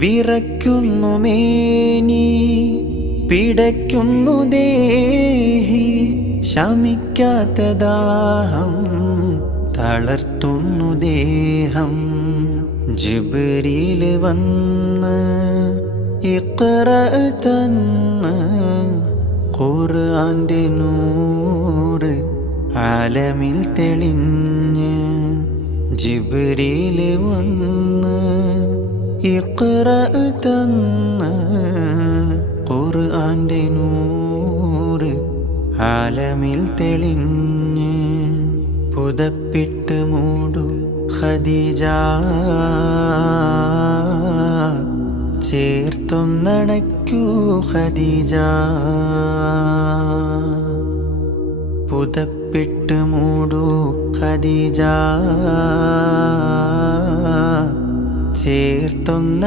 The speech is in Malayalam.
വിറയ്ക്കുന്നു മേനി, പിടയ്ക്കുന്നു ദേഹി, ശമിക്കാത്ത ദാഹം തളർത്തുന്നു ദേഹം. ജിബ്രീൽ വന്ന് ഇഖ്റ തന്ന് ഖുർആന്റെ നൂറ് ആലമിൽ തെളിഞ്ഞ്. ജിബ്രീൽ വന്ന് ഇഖ്റ തന്ന് ഖുർആന്റെ നൂറ് ആലമിൽ തെളിഞ്ഞ്. പുതപ്പിട്ട് മൂടു ഖദീജ, ചേർത്തൊന്നണയ്ക്കൂ ഖദീജ. പുതപ്പിട്ട് മൂടു ഖദീജ, ചേർത്തൊന്ന